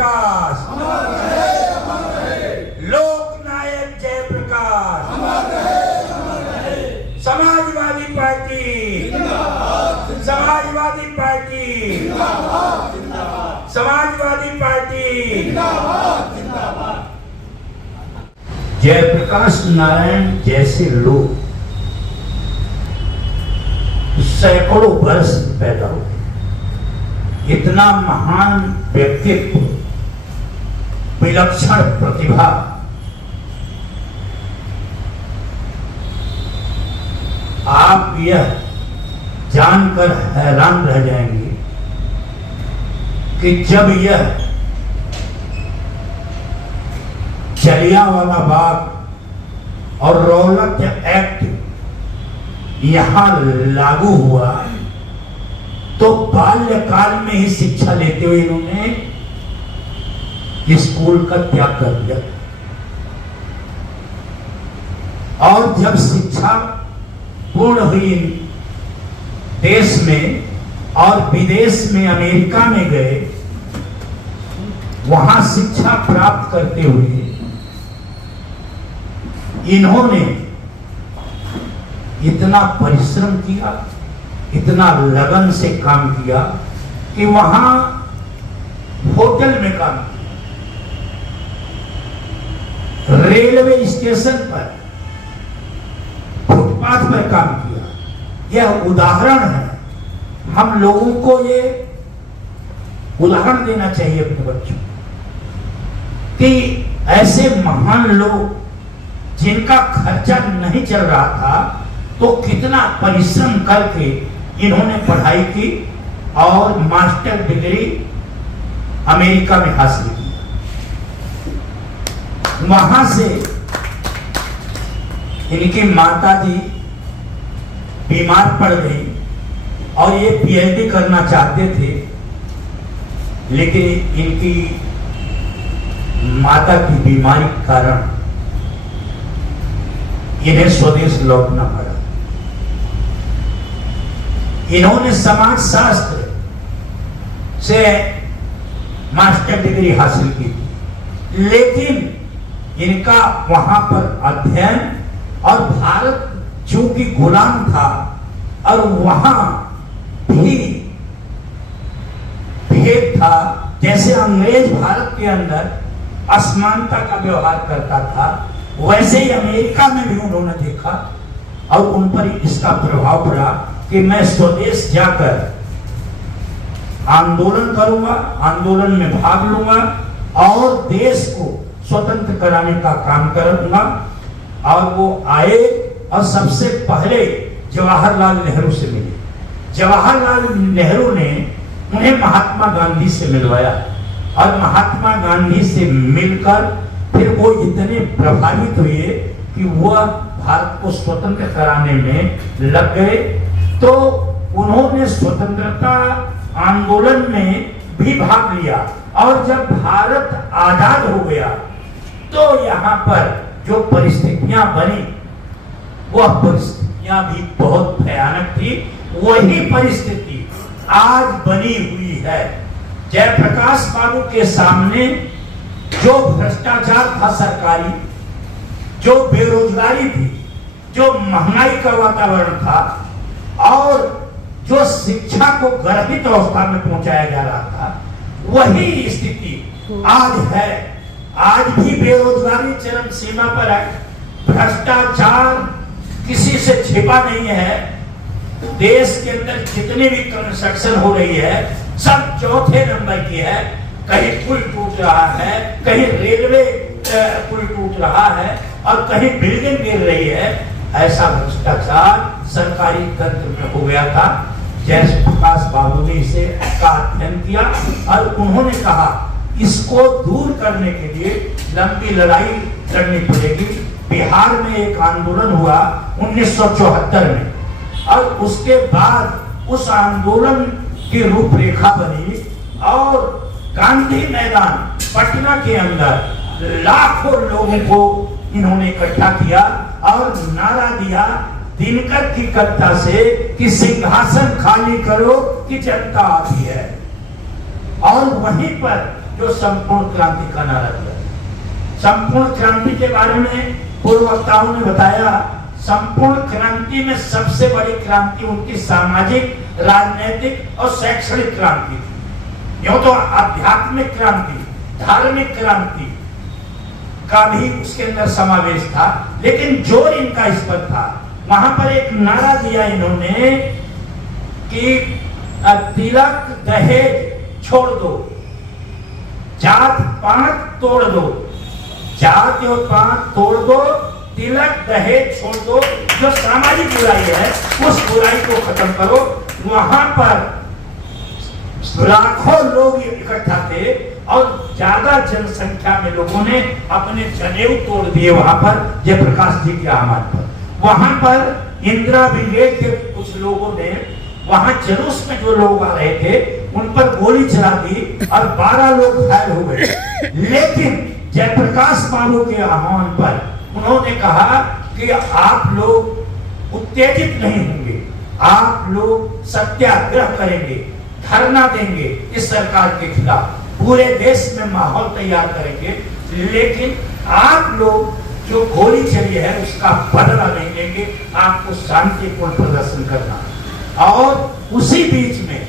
Jayaprakash, Loknayak Jayaprakash, Samajwadi party, Samajwadi party, Samajwadi party. Jayaprakash Narayan जैसे लोग सैकड़ों वर्ष पैदा हुए, इतना महान व्यक्तित्व, विलक्षण प्रतिभा, आप यह जानकर हैरान रह जाएंगे कि जब यह जलियांवाला बाग और रौलट एक्ट यहां लागू हुआ तो बाल्यकाल में ही शिक्षा लेते हुए इन्होंने स्कूल का त्याग कर दिया और जब शिक्षा पूर्ण हुई देश में और विदेश में अमेरिका में गए, वहां शिक्षा प्राप्त करते हुए इन्होंने इतना परिश्रम किया, इतना लगन से काम किया कि वहां होटल में काम किया, रेलवे स्टेशन पर फुटपाथ पर काम किया। यह उदाहरण है, हम लोगों को ये उदाहरण देना चाहिए अपने बच्चों कि ऐसे महान लोग जिनका खर्चा नहीं चल रहा था तो कितना परिश्रम करके इन्होंने पढ़ाई की और मास्टर डिग्री अमेरिका में हासिल की। वहां से इनकी माताजी बीमार पड़ गई और ये पीएचडी करना चाहते थे, लेकिन इनकी माता की बीमारी के कारण इन्हें स्वदेश लौटना पड़ा। इन्होंने समाज शास्त्र से मास्टर डिग्री हासिल की थी, लेकिन इनका वहां पर अध्ययन और भारत चूंकि गुलाम था और वहां भी भेद था, जैसे अंग्रेज भारत के अंदर असमानता का व्यवहार करता था, वैसे ही अमेरिका में भी उन्होंने देखा और उन पर इसका प्रभाव पड़ा कि मैं स्वदेश जाकर आंदोलन करूंगा, आंदोलन में भाग लूंगा और देश को स्वतंत्र कराने का काम करूंगा। और वो आए और सबसे पहले जवाहरलाल नेहरू से मिले। जवाहरलाल नेहरू ने उन्हें महात्मा गांधी से मिलवाया और महात्मा गांधी से मिलकर फिर वो इतने प्रभावित हुए कि वह भारत को स्वतंत्र कराने में लग गए। तो उन्होंने स्वतंत्रता आंदोलन में भी भाग लिया और जब भारत आजाद हो गया तो यहाँ पर जो परिस्थितियां बनी वह परिस्थितियां भी बहुत भयानक थी। वही परिस्थिति आज बनी हुई है। जयप्रकाश बाबू के सामने जो भ्रष्टाचार था सरकारी, जो बेरोजगारी थी, जो महंगाई का वातावरण था और जो शिक्षा को गर्भित अवस्था में पहुंचाया जा रहा था, वही स्थिति आज है। आज भी बेरोजगारी चरम सीमा पर है, भ्रष्टाचार किसी से छिपा नहीं है। देश के अंदर जितनी भी कंस्ट्रक्शन हो रही है सब चौथे नंबर की है। कहीं पुल टूट रहा है, कहीं रेलवे पुल टूट रहा है और कहीं बिल्डिंग गिर रही है। ऐसा भ्रष्टाचार सरकारी तंत्र में हो गया था। जयप्रकाश बाबू ने इसे का अध्ययन किया और उन्होंने कहा इसको दूर करने के लिए लंबी लड़ाई लड़नी पड़ेगी। बिहार में एक आंदोलन हुआ 1974 में और उसके बाद उस आंदोलन की रूपरेखा बनी और गांधी मैदान पटना के अंदर लाखों लोगों को इन्होंने इकट्ठा किया और नारा दिया दिनकर की कविता से कि सिंहासन खाली करो कि जनता आती है। और वहीं पर जो संपूर्ण क्रांति का नारा दिया। संपूर्ण क्रांति के बारे में पूर्व वक्ताओं ने बताया, संपूर्ण क्रांति में सबसे बड़ी क्रांति उनकी सामाजिक, राजनीतिक और शैक्षणिक क्रांति थी। यूं तो आध्यात्मिक क्रांति, धार्मिक क्रांति का भी उसके अंदर समावेश था, लेकिन जोर इनका इस पर था। वहां पर एक नारा दिया इन्होंने कि तिलक दहेज छोड़ दो, जात पात तोड़ दो, जात और पात तोड़ दो, तिलक दहेज छोड़ दो। जो सामाजिक बुराई है उस बुराई को खत्म करो। वहां पर लाखों लोग इकट्ठा थे और ज्यादा जनसंख्या में लोगों ने अपने जनेऊ तोड़ दिए वहां पर जयप्रकाश जी के आह्वान पर। वहां पर इंदिरा ब्रिगेड के कुछ लोगों ने वहां जुलूस में जो लोग आ रहे थे उन पर गोली चला दी और 12 लोग घायल हो गए। लेकिन जयप्रकाश बाबू के आह्वान पर उन्होंने कहा कि आप लोग उत्तेजित नहीं होंगे, आप लोग सत्याग्रह करेंगे, धरना देंगे इस सरकार के खिलाफ, पूरे देश में माहौल तैयार करेंगे, लेकिन आप लोग जो गोली चली है उसका बदला नहीं लेंगे, आपको शांतिपूर्ण प्रदर्शन करना। और उसी बीच में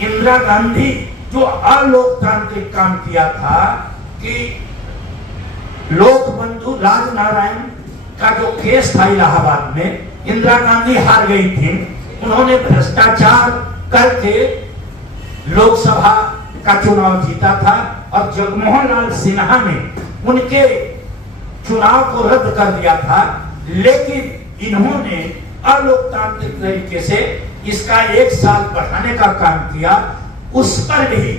इंदिरा गांधी जो अलोकतांत्रिक काम किया था कि लोक बंधु राजनारायण का जो केस था इलाहाबाद में, इंदिरा गांधी हार गई थी, उन्होंने भ्रष्टाचार करके लोकसभा का चुनाव जीता था और जगमोहन लाल सिन्हा ने उनके चुनाव को रद्द कर दिया था। लेकिन इन्होंने अलोकतांत्रिक तरीके से इसका 1 साल बढ़ाने का काम किया। उस पर भी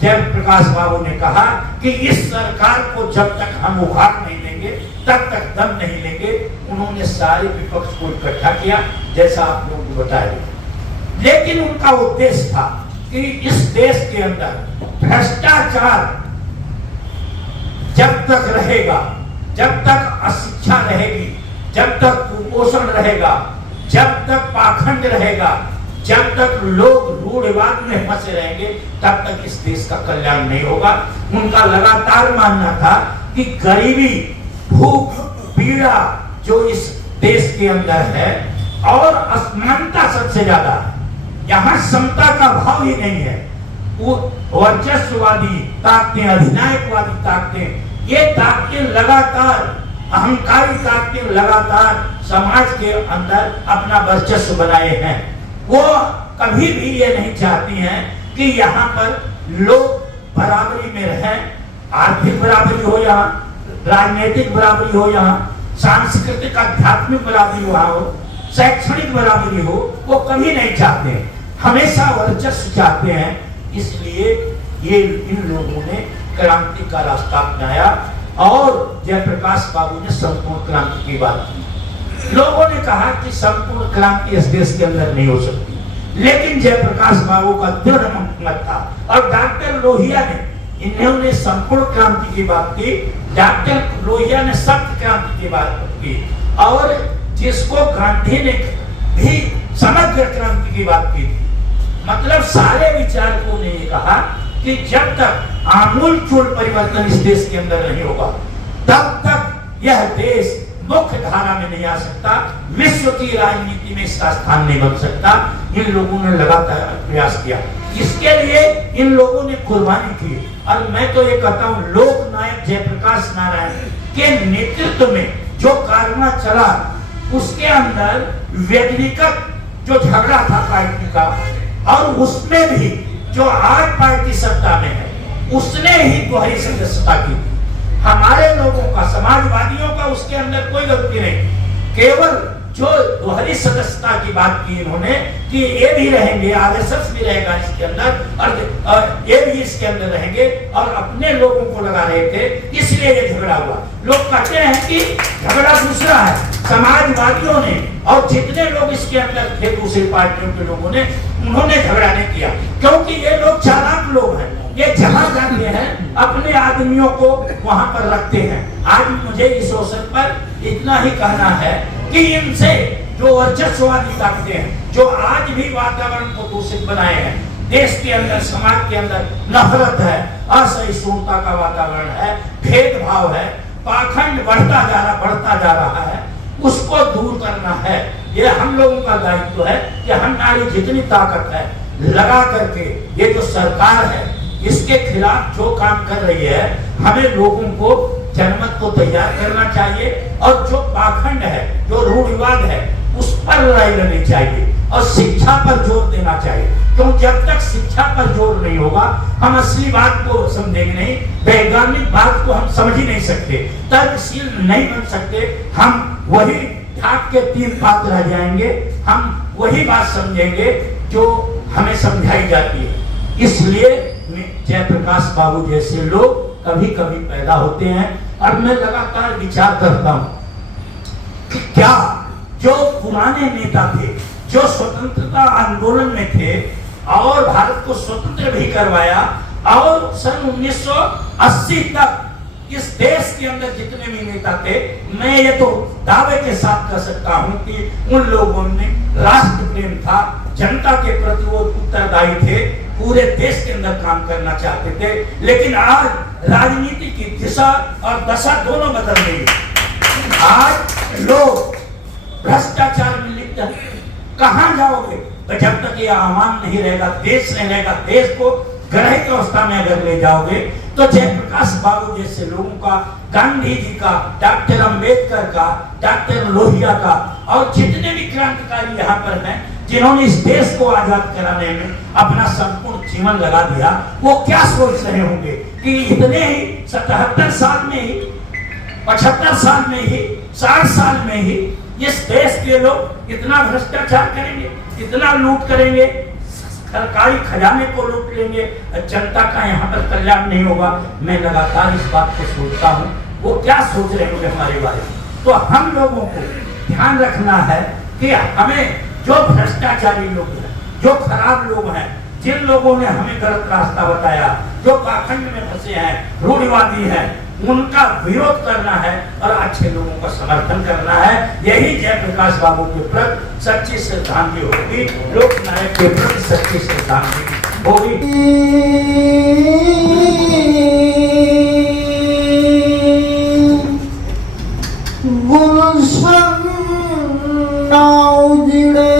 जयप्रकाश बाबू ने कहा कि इस सरकार को जब तक हम उखाड़ नहीं देंगे तब तक दम नहीं लेंगे। उन्होंने सारे विपक्ष को इकट्ठा किया जैसा आप लोगों को बताया, लेकिन उनका उद्देश्य था कि इस देश के अंदर भ्रष्टाचार जब तक रहेगा, जब तक अशिक्षा रहेगी, जब तक कुपोषण रहेगा, जब तक पाखंड रहेगा, जब तक लोग रूढ़िवाद में फंसे रहेंगे, तब तक इस देश का कल्याण नहीं होगा। उनका लगातार मानना था कि गरीबी, भूख, पीड़ा जो इस देश के अंदर है और असमानता सबसे ज्यादा, यहाँ समता का भाव ही नहीं है। वो वर्चस्ववादी ताकतें, अधिनायकवादी ताकतें, ये ताकतें लगातार, अहंकारी ताकतें लगातार समाज के अंदर अपना वर्चस्व बनाए हैं। वो कभी भी ये नहीं चाहती हैं कि यहाँ पर लोग बराबरी में रहें, आर्थिक बराबरी हो, यहाँ राजनीतिक बराबरी हो, यहाँ सांस्कृतिक आध्यात्मिक बराबरी हो, शैक्षणिक बराबरी हो, वो कभी नहीं चाहते, हमेशा वर्चस्व चाहते हैं। इसलिए ये इन लोगों ने क्रांति का रास्ता अपनाया और जयप्रकाश बाबू ने संपूर्ण क्रांति की बात की। लोगों ने कहा कि संपूर्ण क्रांति इस देश के अंदर नहीं हो सकती, लेकिन जयप्रकाश बाबू का दृढ़ मत था। और डॉक्टर लोहिया ने, इन्होंने संपूर्ण क्रांति की बात की, डॉक्टर लोहिया ने सप्त क्रांति की बात की, और जिसको गांधी ने भी समग्र क्रांति की बात की थी। मतलब सारे विचारकों ने ये कहा कि जब तक आमूल चूल परिवर्तन इस देश के अंदर नहीं होगा, तब तक यह देश मुख्य धारा में नहीं आ सकता, विश्व की राजनीति में इसका स्थान नहीं बन सकता। इन लोगों ने लगातार प्रयास किया, इसके लिए इन लोगों ने कुर्बानी की। और मैं तो ये कहता हूँ, लोकनायक जयप्रकाश नारायण के नेतृत्व में जो कारवां चला, उसके अंदर व्यक्तिगत जो झगड़ा था पार्टी का, और उसमें भी जो आज पार्टी सत्ता में है उसने ही दोहरी सदस्यता की थी। हमारे लोगों का, समाजवादियों का उसके अंदर कोई गलती नहीं, केवल जो दोहरी सदस्यता की बात की इन्होंने कि ये भी रहेंगे, आरएसएस भी रहेगा इसके अंदर और ये भी इसके अंदर रहेंगे, और अपने लोगों को लगा रहे थे, इसलिए ये झगड़ा हुआ। लोग कहते हैं कि झगड़ा दूसरा है, समाजवादियों ने और जितने लोग इसके अंदर थे दूसरी पार्टियों के लोगों ने, उन्होंने झगड़ा नहीं किया, क्योंकि ये लोग चालाक लोग हैं। ये जहां जाते हैं अपने आदमियों को वहां पर रखते हैं। आज मुझे इस अवसर पर इतना ही कहना है कि इनसे जो वर्चस्ववादी ताकतें हैं, जो आज भी वातावरण को दूषित बनाए हैं, देश के अंदर, समाज के अंदर नफरत है, असहिष्णुता का वातावरण है, भेदभाव है, पाखंड बढ़ता जा रहा है, उसको दूर करना है। ये हम लोगों का दायित्व है कि हमारी जितनी ताकत है लगा करके ये जो सरकार है इसके खिलाफ जो काम कर रही है, हमें लोगों को जनमत को तैयार करना चाहिए और जो पाखंड है, जो रूढ़िवाद है, उस पर लड़ाई लड़नी चाहिए और शिक्षा पर जोर देना चाहिए। क्यों? जब तक शिक्षा पर जोर नहीं होगा हम असली बात को समझेंगे नहीं, वैज्ञानिक बात को हम समझ ही नहीं सकते, तर्कशील नहीं बन सकते। हम वही ढाक के 3 पात रह जाएंगे, हम वही बात समझेंगे जो हमें समझाई जाती है। इसलिए जयप्रकाश बाबू जैसे लोग कभी कभी पैदा होते हैं और मैं लगातार विचार करता हूं कि क्या जो पुराने नेता थे, जो स्वतंत्रता आंदोलन में थे और भारत को स्वतंत्र भी करवाया, और सन 1980 तक इस देश के अंदर जितने भी नेता थे, मैं ये तो दावे के साथ कह सकता हूं कि उन लोगों ने राष्ट्र प्रेम था, जनता के प्रति वो उत्तरदायी थे, पूरे देश के अंदर काम करना चाहते थे। लेकिन आज राजनीति की दिशा और दशा दोनों बदल गई। आज लोग भ्रष्टाचार में लिप्त हैं। कहां जाओगे? तो जब तक ये आह्वान नहीं रहेगा, देश नहीं रहेगा, देश को ग्रहित अवस्था में अगर ले जाओगे तो जयप्रकाश बाबू जैसे लोगों का, गांधी जी का, डॉक्टर अंबेडकर का, डॉक्टर लोहिया का और जितने भी क्रांतिकारी यहाँ पर हैं जिन्होंने इस देश को आजाद कराने में अपना संपूर्ण जीवन लगा दिया, वो क्या सोच रहे होंगे कि इतने ही 77 साल में ही, 75 साल में ही, 60 साल में ही इस देश के लोग इतना भ्रष्टाचार करेंगे, इतना लूट करेंगे, सरकारी खजाने को लूट लेंगे, जनता का यहाँ पर कल्याण नहीं होगा। मैं लगातार इस बात को सोचता हूँ, वो क्या सोच रहे होंगे हमारे बारे में। तो हम लोगों को ध्यान रखना है कि हमें जो भ्रष्टाचारी लोग हैं, जो खराब लोग हैं, जिन लोगों ने हमें गलत रास्ता बताया, जो पाखंड में फंसे हैं, रूढ़िवादी हैं, उनका विरोध करना है और अच्छे लोगों का समर्थन करना है। यही जयप्रकाश बाबू के प्रति सच्ची श्रद्धांजलि होगी, लोकनायक के प्रति सच्ची श्रद्धांजलि होगी। गुलशन ना उजड़े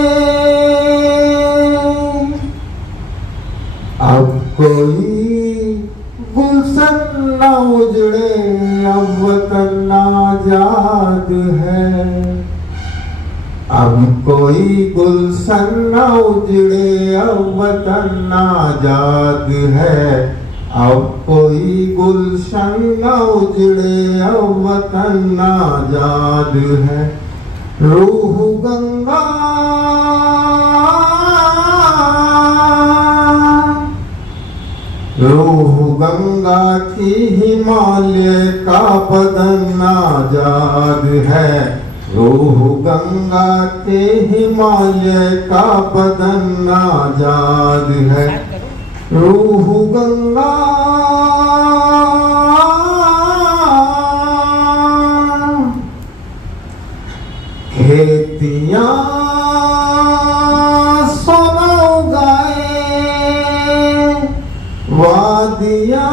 अब कोई, गुलशन न उजड़े अब वतन आजाद है। अब कोई गुलशन न उजड़े अब वतन आजाद है। अब कोई गुलशन न उजड़े अब वतन आजाद है। रूह गंगा रूह गंगा की हिमालय का बदन आजाद है। रूह गंगा के हिमालय का बदन आजाद है। रूह गंगा खेतियां सोना उगाए, वादियां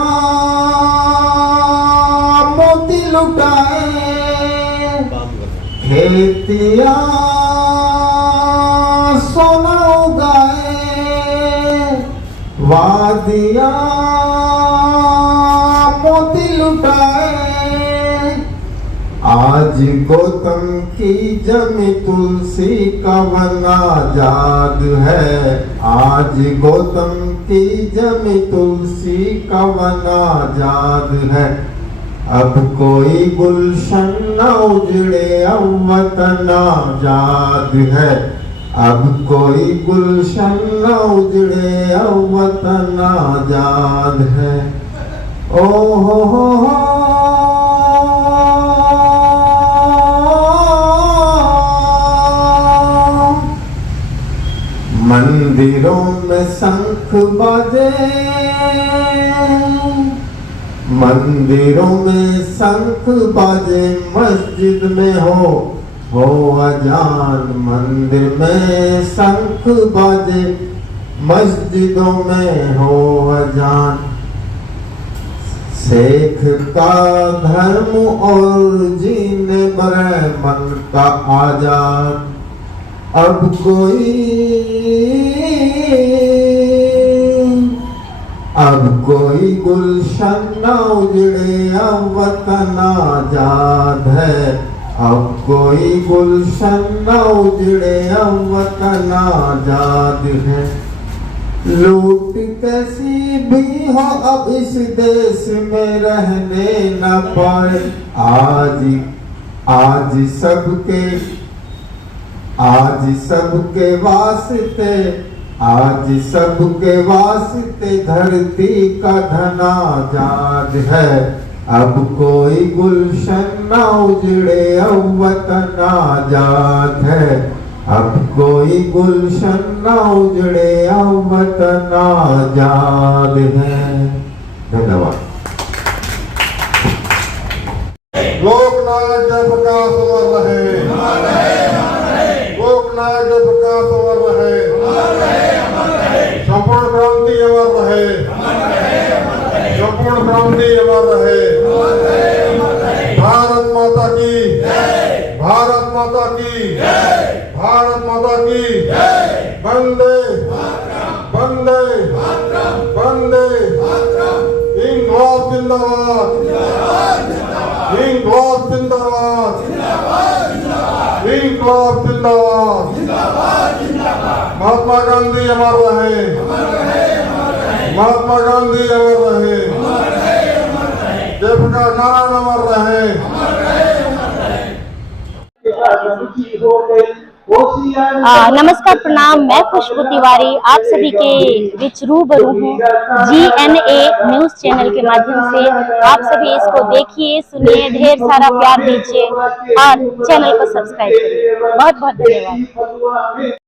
मोती लुटाए। खेतियां सोना उगाए, वादियां मोती लुटाए। आज गौतम की जमी तुलसी का वन आजाद है। आज गौतम की जमी तुलसी का वन आजाद है। अब कोई गुलशन न उजड़े अब वतन आजाद है। अब कोई गुलशन न उजड़े अब वतन आजाद है। ओ हो मंदिरों में शंख बाजे, मंदिरों में शंख बाजे, मस्जिद में हो अजान। मंदिर में शंख बाजे, मस्जिदों में हो अजान, शेख का धर्म और जीने बरे मन का आजाद। अब कोई गुलशन न उजड़े, अब वतन आजाद है। अब कोई गुलशन न उजड़े, अब वतन आजाद है। लूट कैसी भी हो अब इस देश में रहने न पाए। आज सबके वास्ते धरती का धन आजाद है। अब कोई गुलशन न उजड़े, अब वतन आजाद है। अब कोई गुलशन न उजड़े, अब वतन आजाद है। धन्यवाद। लोकनायक जयप्रकाश अमर रहे, लोकनायक जयप्रकाश अमर रहे, संपूर्ण क्रांति अमर रहे, संपूर्ण क्रांति अमर रहे। भारत माता की, भारत माता की, भारत माता की। वंदे वंदे वंदे। इंकलाब जिंदाबाद, इंकलाब जिंदाबाद, इंकलाब जिंदाबाद। महात्मा गांधी अमर रहे, महात्मा गांधी अमर रहे, जयप्रकाश नारायण अमर रहे। नमस्कार, प्रणाम। मैं खुशबू तिवारी आप सभी के बीच रूबरू हूँ GNA न्यूज चैनल के माध्यम से। आप सभी इसको देखिए, सुनिए, ढेर सारा प्यार दीजिए और चैनल को सब्सक्राइब करिए। बहुत बहुत धन्यवाद।